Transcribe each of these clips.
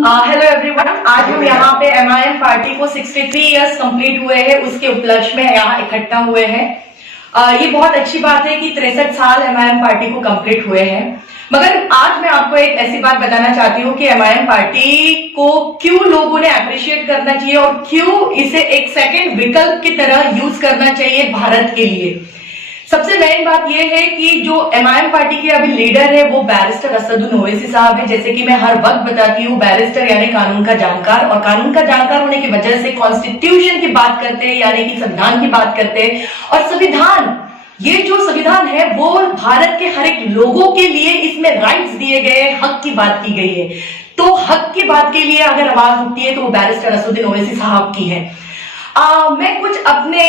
Hello everyone, आज हम यहाँ पे एमआईएम पार्टी को 63 इयर्स कंप्लीट हुए हैं, उसके उपलक्ष्य में यहाँ इकट्ठा हुए हैं। ये बहुत अच्छी बात है कि 63 साल एमआईएम पार्टी को कंप्लीट हुए हैं। मगर आज मैं आपको एक ऐसी बात बताना चाहती हूँ कि एमआईएम पार्टी को क्यों लोगों ने अप्रिशिएट करना चाहिए और क्यों इसे एक सेकंड विकल्प की तरह यूज करना चाहिए भारत के लिए। सबसे मेन बात यह है कि जो एमआईएम पार्टी के अभी लीडर है वो बैरिस्टर असदुद्दीन ओवैसी साहब है। जैसे कि मैं हर वक्त बताती हूँ, बैरिस्टर यानी कानून का जानकार, और कानून का जानकार होने की वजह से कॉन्स्टिट्यूशन की बात करते हैं, यानी कि संविधान की बात करते हैं। और संविधान, ये जो संविधान है वो भारत के हर एक लोगों के लिए इसमें राइट्स दिए गए, हक की बात की गई है। तो हक की बात के लिए अगर आवाज उठती है तो वो बैरिस्टर असदुद्दीन ओवैसी साहब की है। मैं कुछ अपने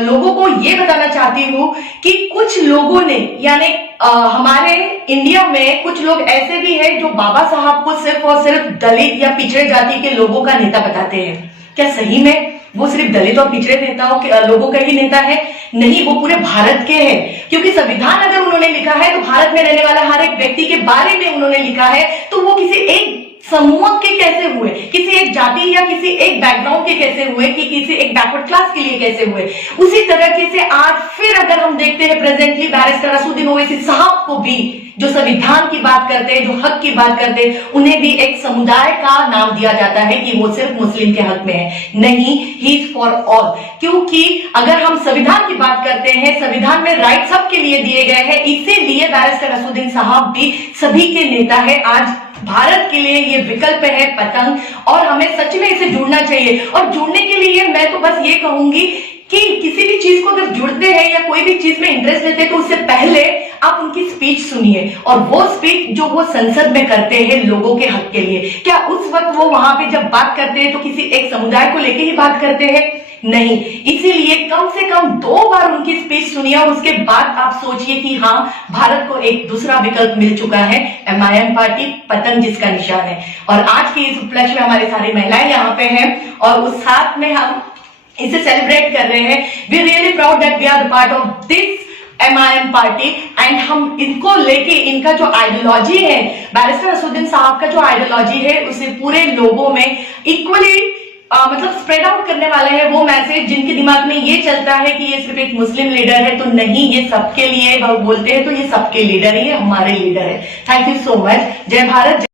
लोगों को ये बताना चाहती हूँ कि कुछ लोगों ने, यानी हमारे इंडिया में कुछ लोग ऐसे भी हैं जो बाबा साहब को सिर्फ और सिर्फ दलित या पिछड़े जाति के लोगों का नेता बताते हैं। क्या सही में वो सिर्फ दलित और पिछड़े नेताओं के लोगों का ही नेता है? नहीं, वो पूरे भारत के हैं। क्योंकि संविधान अगर उन्होंने लिखा है तो भारत में रहने वाला हर एक व्यक्ति के बारे में उन्होंने लिखा है। तो वो किसी एक समूह के कैसे हुए, किसी एक जाति या किसी एक बैकग्राउंड के कैसे हुए, कि किसी एक बैकवर्ड क्लास के लिए कैसे हुए। उसी तरीके से आज फिर अगर हम देखते हैं प्रेजेंटली बैरिस्टर असदुद्दीन ओवैसी साहब को भी, जो संविधान की बात करते हैं, जो हक की बात करते हैं, उन्हें भी एक समुदाय का नाम दिया जाता है कि वो सिर्फ मुस्लिम के हक में है। नहीं, ही इज फॉर ऑल। क्योंकि अगर हम संविधान की बात करते हैं, संविधान में राइट सबके लिए दिए गए हैं, इसीलिए बैरिस्टर असदुद्दीन साहब भी सभी के नेता है। आज भारत के लिए ये विकल्प है पतंग, और हमें सच में इसे जुड़ना चाहिए। और जुड़ने के लिए मैं तो बस ये कहूंगी कि किसी भी चीज को अगर जुड़ते हैं या कोई भी चीज में इंटरेस्ट लेते हैं तो उससे पहले आप उनकी स्पीच सुनिए, और वो स्पीच जो वो संसद में करते हैं लोगों के हक के लिए, क्या उस वक्त वो वहां पे जब बात करते हैं तो किसी एक समुदाय को लेके ही बात करते हैं? नहीं। इसीलिए कम से कम 2 बार उनकी स्पीच सुनिए और उसके बाद आप सोचिए कि हाँ, भारत को एक दूसरा विकल्प मिल चुका है, एमआईएम पार्टी, पतंग जिसका निशान है। और आज के इस उपलक्ष्य में हमारी सारी महिलाएं यहाँ पे हैं और उस साथ में हम इसे सेलिब्रेट कर रहे हैं। We really proud that we are the part of this MIM party, and हम इनको लेके, इनका जो आइडियोलॉजी है, बैरिस्टर असदुद्दीन साहब का जो आइडियोलॉजी है, उसे पूरे लोगों में इक्वली मतलब स्प्रेड आउट करने वाले हैं। वो मैसेज जिनके दिमाग में ये चलता है कि ये सिर्फ एक मुस्लिम लीडर है, तो नहीं, ये सबके लिए बोलते हैं, तो ये सबके लीडर है, ये हमारे लीडर है। Thank you so much. जय भारत।